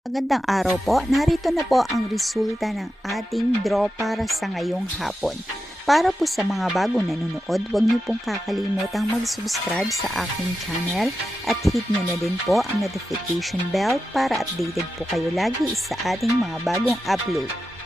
Magandang araw po. Narito na po ang resulta ng ating draw para sa ngayong hapon. Para po sa mga bagong nanonood, huwag niyo pong kakalimutang mag-subscribe sa aking channel at hit niyo na din po ang notification bell para updated po kayo lagi sa ating mga bagong upload.